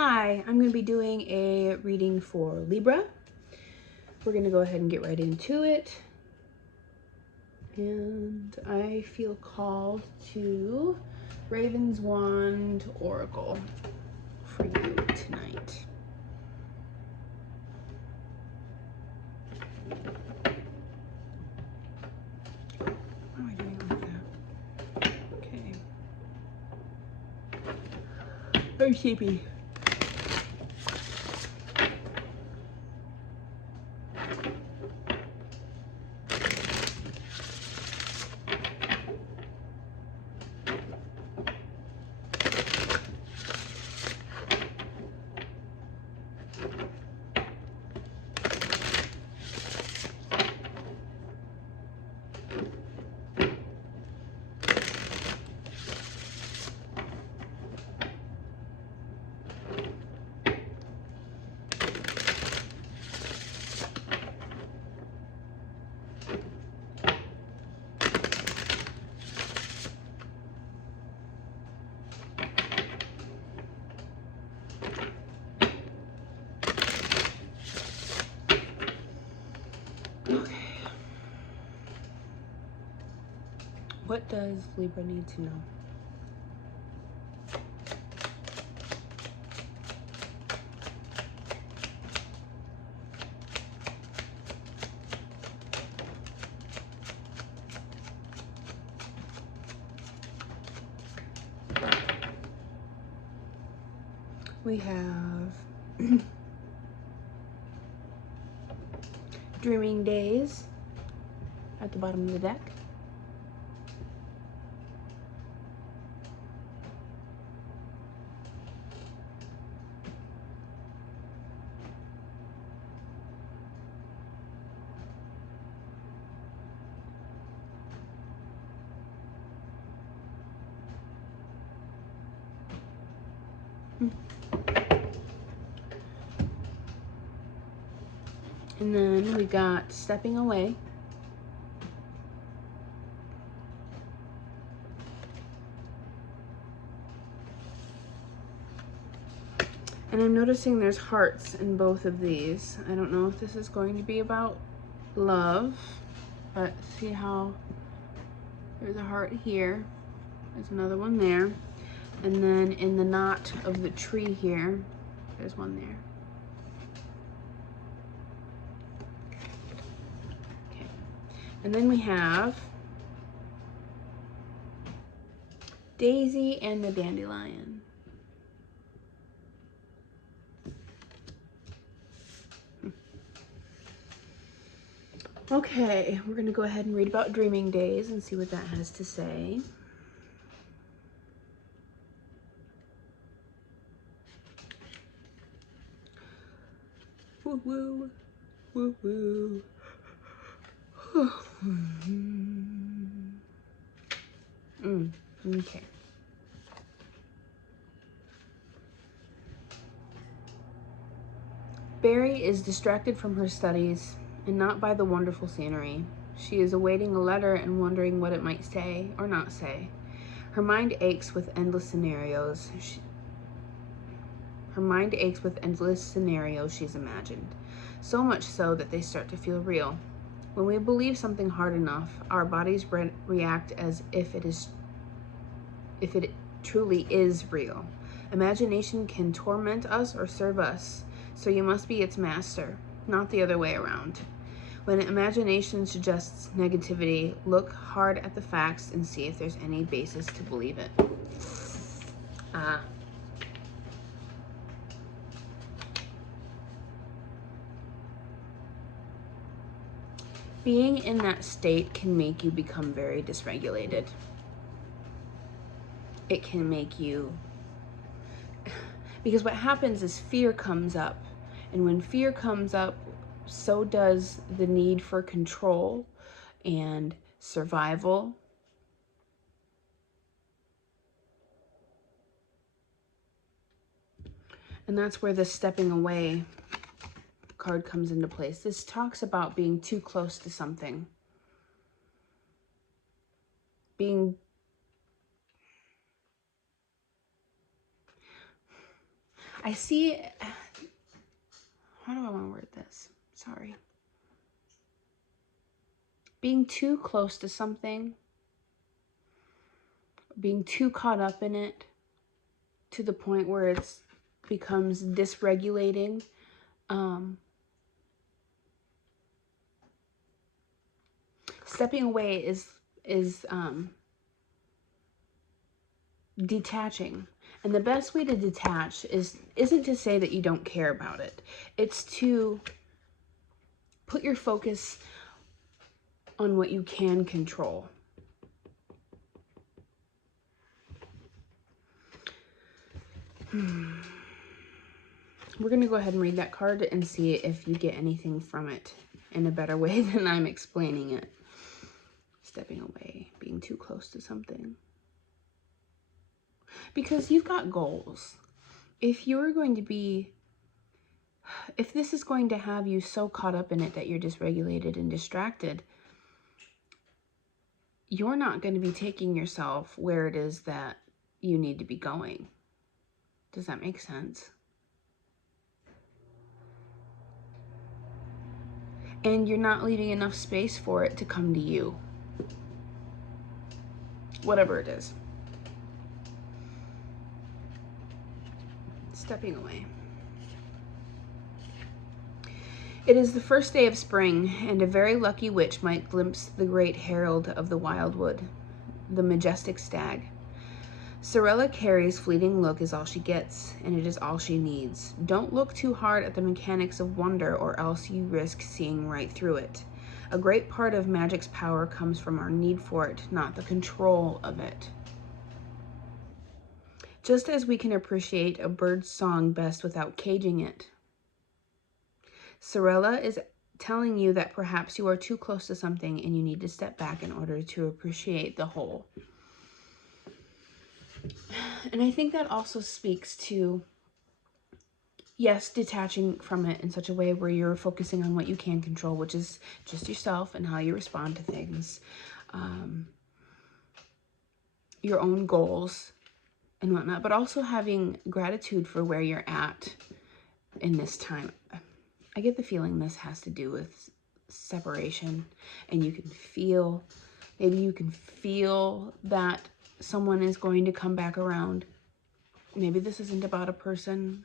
Hi, I'm going to be doing a reading for Libra. We're going to go ahead and get right into it. And I feel called to Raven's Wand Oracle for you tonight. What am I doing like that? Okay. Very sleepy. Okay. What does Libra need to know? We have Dreaming Days at the bottom of the deck. And then we got Stepping Away. And I'm noticing there's hearts in both of these. I don't know if this is going to be about love, but see how there's a heart here. There's another one there. And then in the knot of the tree here, there's one there. Okay. And then we have Daisy and the Dandelion. Okay, we're gonna go ahead and read about Dreaming Days and see what that has to say. Woo woo, woo woo. Okay. Barry is distracted from her studies and not by the wonderful scenery. She is awaiting a letter and wondering what it might say or not say. Her mind aches with endless scenarios. Her mind aches with endless scenarios she's imagined, so much so that they start to feel real. When we believe something hard enough, our bodies react as if it truly is real. Imagination can torment us or serve us, so you must be its master, not the other way around. When imagination suggests negativity, look hard at the facts and see if there's any basis to believe it. Being in that state can make you become very dysregulated. It can make you, because what happens is fear comes up, and when fear comes up, so does the need for control and survival. And that's where the stepping away card comes into place. This talks about being too close to something. I see, how do I want to word this? Sorry. Being too close to something, being too caught up in it to the point where it becomes dysregulating. Stepping away is detaching. And the best way to detach isn't to say that you don't care about it. It's to put your focus on what you can control. We're going to go ahead and read that card and see if you get anything from it in a better way than I'm explaining it. Stepping away, being too close to something. Because you've got goals. If this is going to have you so caught up in it that you're dysregulated and distracted, you're not going to be taking yourself where it is that you need to be going. Does that make sense? And you're not leaving enough space for it to come to you. Whatever it is. Stepping away. It is the first day of spring, and a very lucky witch might glimpse the great herald of the wildwood, the majestic stag. Sorella Carey's fleeting look is all she gets, and it is all she needs. Don't look too hard at the mechanics of wonder, or else you risk seeing right through it. A great part of magic's power comes from our need for it, not the control of it. Just as we can appreciate a bird's song best without caging it. Sorella is telling you that perhaps you are too close to something and you need to step back in order to appreciate the whole. And I think that also speaks to, yes, detaching from it in such a way where you're focusing on what you can control, which is just yourself and how you respond to things, your own goals and whatnot, but also having gratitude for where you're at in this time. I get the feeling this has to do with separation, and you can feel, maybe you can feel that someone is going to come back around. Maybe this isn't about a person.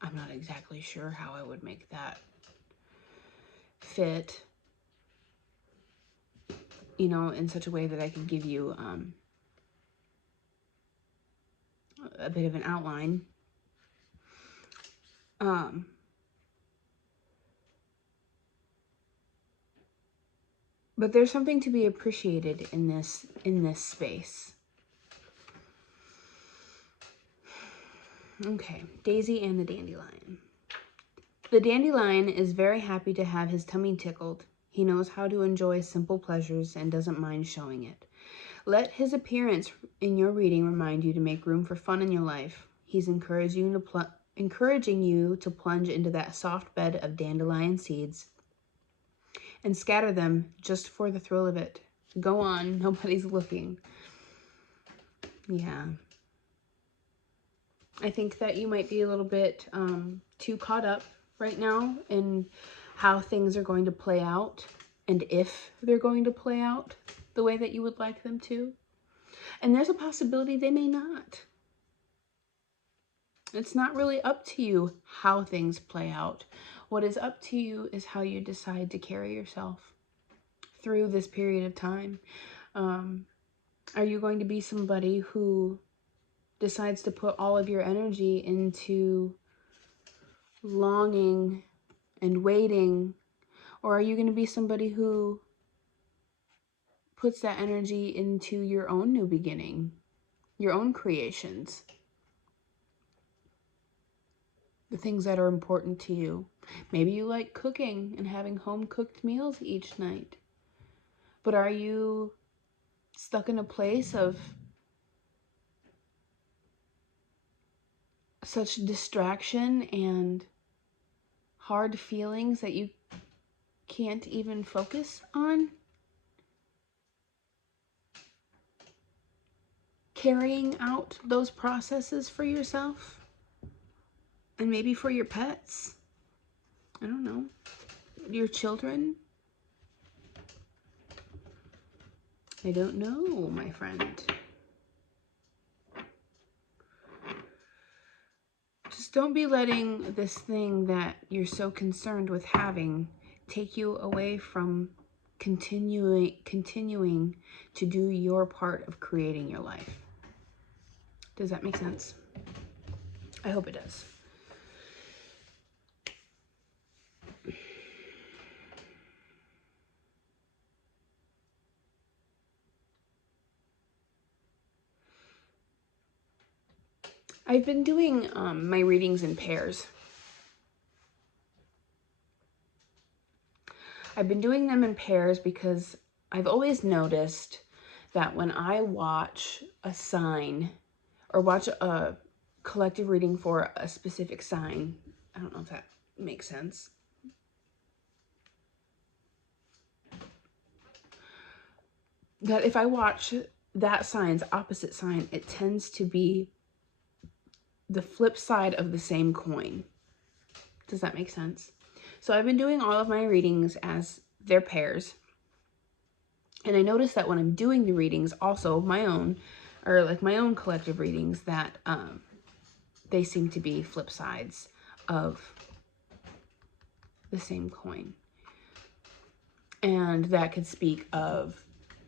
I'm not exactly sure how I would make that fit, you know, in such a way that I could give you a bit of an outline. But there's something to be appreciated in this space. Okay, Daisy and the dandelion. The dandelion is very happy to have his tummy tickled. He knows how to enjoy simple pleasures and doesn't mind showing it. Let his appearance in your reading remind you to make room for fun in your life. He's encouraging you to plunge into that soft bed of dandelion seeds and scatter them just for the thrill of it. Go on, nobody's looking. Yeah. I think that you might be a little bit too caught up right now in how things are going to play out and if they're going to play out the way that you would like them to. And there's a possibility they may not. It's not really up to you how things play out. What is up to you is how you decide to carry yourself through this period of time. Are you going to be somebody who decides to put all of your energy into longing and waiting? Or are you going to be somebody who puts that energy into your own new beginning, your own creations, the things that are important to you? Maybe you like cooking and having home-cooked meals each night. But are you stuck in a place of such distraction and hard feelings that you can't even focus on carrying out those processes for yourself? And maybe for your pets. I don't know. Your children. I don't know, my friend. Just don't be letting this thing that you're so concerned with having take you away from continuing to do your part of creating your life. Does that make sense? I hope it does. I've been doing my readings in pairs. I've been doing them in pairs because I've always noticed that when I watch a sign or watch a collective reading for a specific sign, I don't know if that makes sense. That if I watch that sign's opposite sign, it tends to be the flip side of the same coin. Does that make sense? So I've been doing all of my readings as their pairs. And I noticed that when I'm doing the readings, also my own, or like my own collective readings, that they seem to be flip sides of the same coin. And that could speak of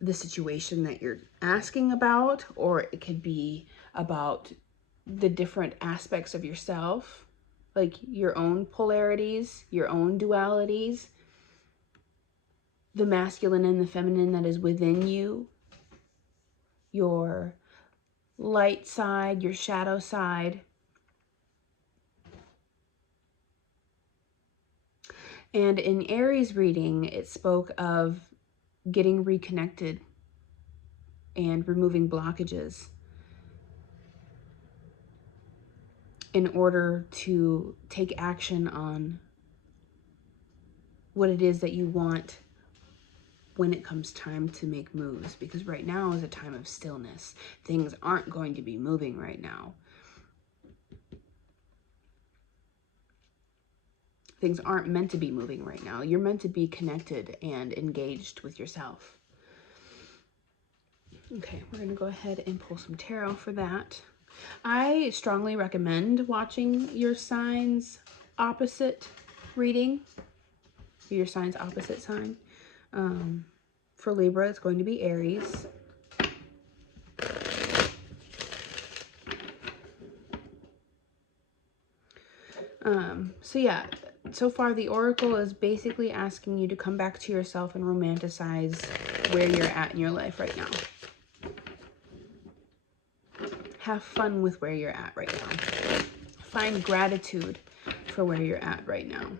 the situation that you're asking about, or it could be about the different aspects of yourself, like your own polarities, your own dualities, the masculine and the feminine that is within you, your light side, your shadow side. And in Aries reading, it spoke of getting reconnected and removing blockages in order to take action on what it is that you want when it comes time to make moves. Because right now is a time of stillness. Things aren't going to be moving right now. Things aren't meant to be moving right now. You're meant to be connected and engaged with yourself. Okay, we're going to go ahead and pull some tarot for that. I strongly recommend watching your signs opposite reading, your signs opposite sign. For Libra, it's going to be Aries. So yeah, so far the Oracle is basically asking you to come back to yourself and romanticize where you're at in your life right now. Have fun with where you're at right now. Find gratitude for where you're at right now.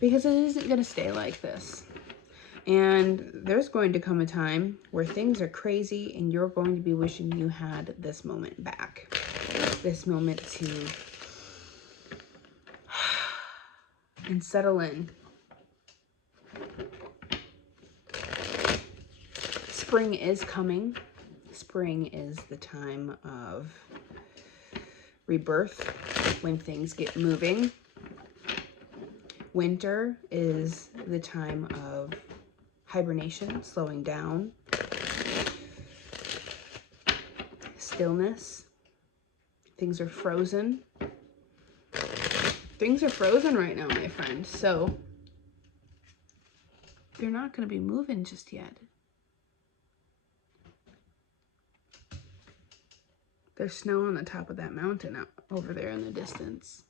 Because it isn't going to stay like this. And there's going to come a time where things are crazy and you're going to be wishing you had this moment back. This moment to and settle in. Spring is coming. Spring is the time of rebirth, when things get moving. Winter is the time of hibernation, slowing down. Stillness. Things are frozen. Things are frozen right now, my friend. So they're not going to be moving just yet. There's snow on the top of that mountain out over there in the distance.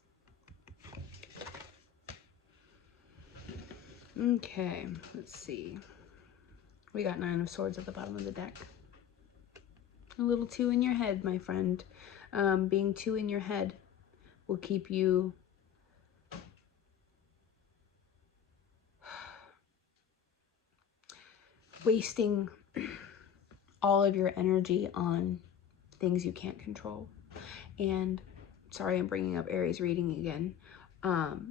Okay, let's see. We got 9 of Swords at the bottom of the deck. A little 2 in your head, my friend. Being 2 in your head will keep you wasting all of your energy on things you can't control. And sorry, I'm bringing up Aries reading again.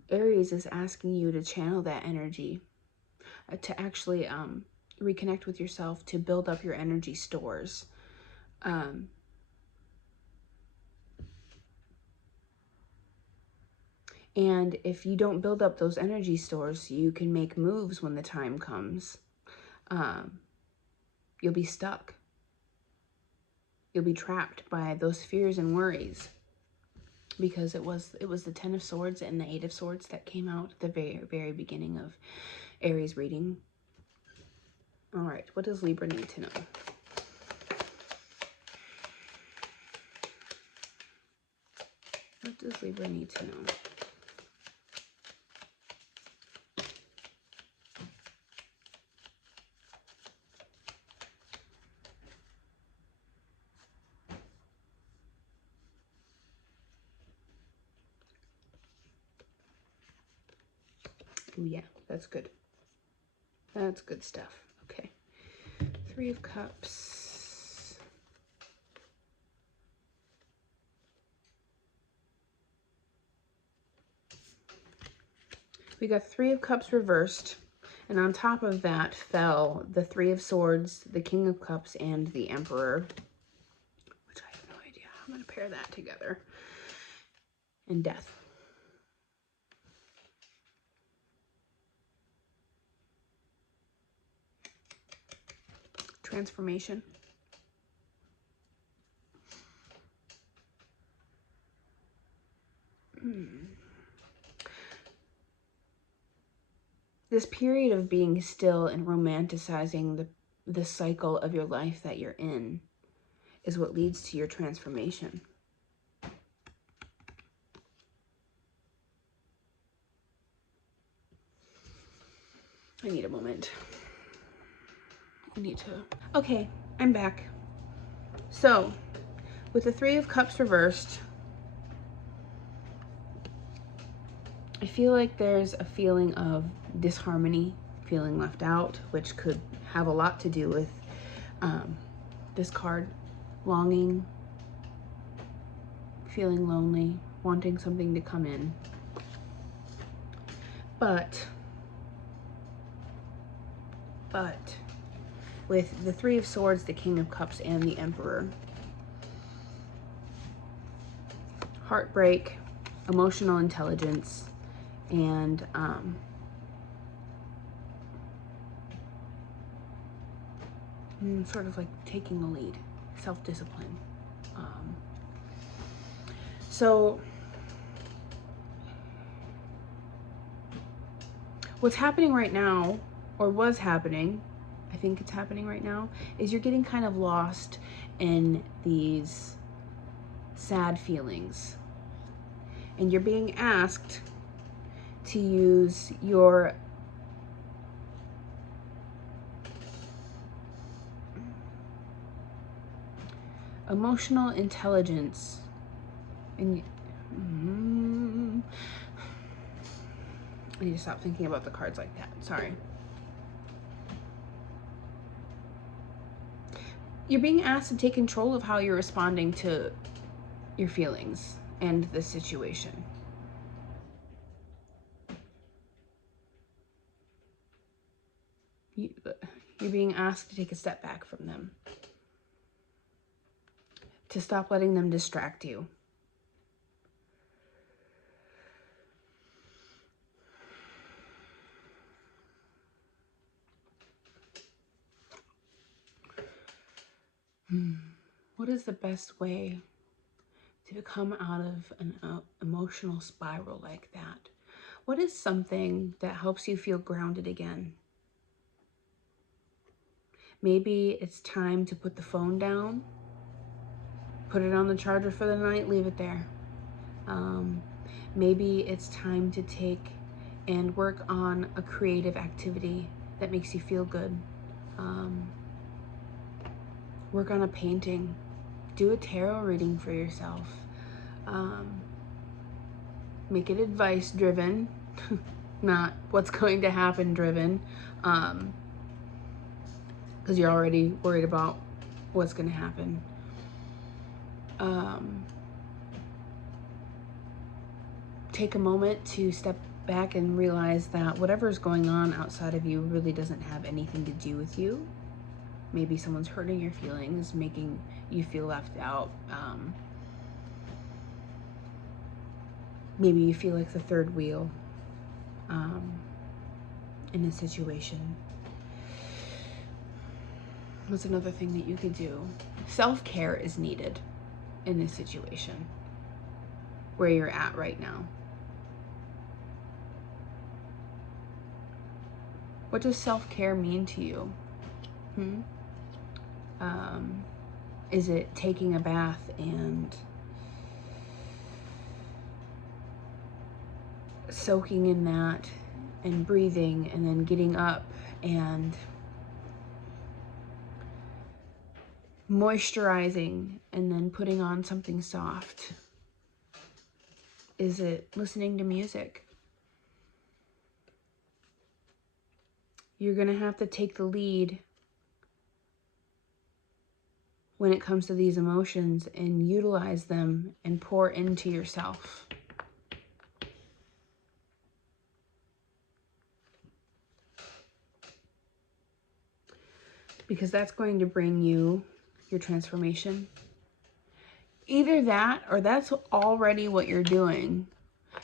Aries is asking you to channel that energy, to actually reconnect with yourself, to build up your energy stores. And if you don't build up those energy stores, you can make moves when the time comes. You'll be stuck. You'll be trapped by those fears and worries, because it was the Ten of Swords and the Eight of Swords that came out at the very beginning of Aries reading. All right, what does Libra need to know? What does Libra need to know? Ooh, yeah, that's good. That's good stuff. Okay. Three of Cups. We got Three of Cups reversed. And on top of that fell the Three of Swords, the King of Cups, and the Emperor. Which I have no idea how I'm going to pair that together. And Death. Transformation. This period of being still and romanticizing the cycle of your life that you're in is what leads to your transformation. I need a moment. I need to... Okay, I'm back. So, with the Three of Cups reversed, I feel like there's a feeling of disharmony, feeling left out, which could have a lot to do with this card. Longing, feeling lonely, wanting something to come in. But with the Three of Swords, the King of Cups, and the Emperor, heartbreak, emotional intelligence, and sort of like taking the lead, self-discipline. So what's happening right now, or was happening, I think it's happening right now, is you're getting kind of lost in these sad feelings. And you're being asked to use your emotional intelligence and I need to stop thinking about the cards like that. Sorry. You're being asked to take control of how you're responding to your feelings and the situation. You're being asked to take a step back from them, to stop letting them distract you. What is the best way to come out of an emotional spiral like that? What is something that helps you feel grounded again? Maybe it's time to put the phone down, put it on the charger for the night, leave it there. Maybe it's time to take and work on a creative activity that makes you feel good. Work on a painting. Do a tarot reading for yourself. Make it advice driven, not what's going to happen driven, because you're already worried about what's going to happen. Take a moment to step back and realize that whatever's going on outside of you really doesn't have anything to do with you. Maybe someone's hurting your feelings, making you feel left out, Maybe you feel like the third wheel in a situation. What's another thing that you could do? Self-care is needed in this situation where you're at right now. What does self-care mean to you? Is it taking a bath and soaking in that and breathing and then getting up and moisturizing and then putting on something soft? Is it listening to music? You're going to have to take the lead when it comes to these emotions and utilize them and pour into yourself. Because that's going to bring you your transformation. Either that or that's already what you're doing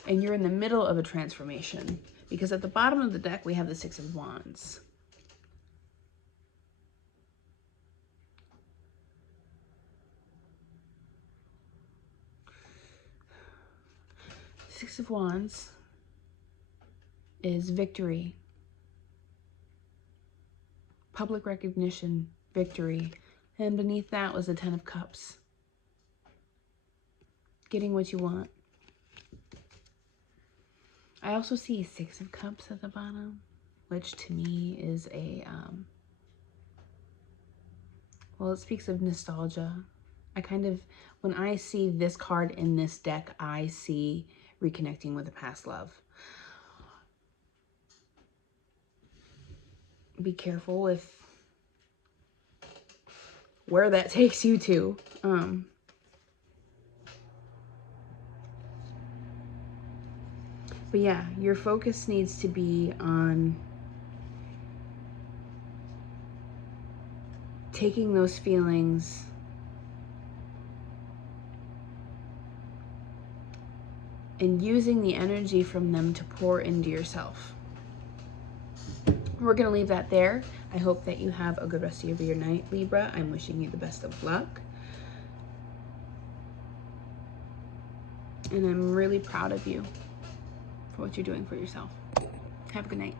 and you're in the middle of a transformation. Because at the bottom of the deck, we have the Six of Wands. Six of Wands is victory, public recognition, victory. And beneath that was the Ten of Cups. Getting what you want. I also see Six of Cups at the bottom, which to me is a, well, it speaks of nostalgia. When I see this card in this deck, I see reconnecting with a past love. Be careful with where that takes you to. But yeah, your focus needs to be on taking those feelings and using the energy from them to pour into yourself. We're going to leave that there. I hope that you have a good rest of your night, Libra. I'm wishing you the best of luck. And I'm really proud of you for what you're doing for yourself. Have a good night.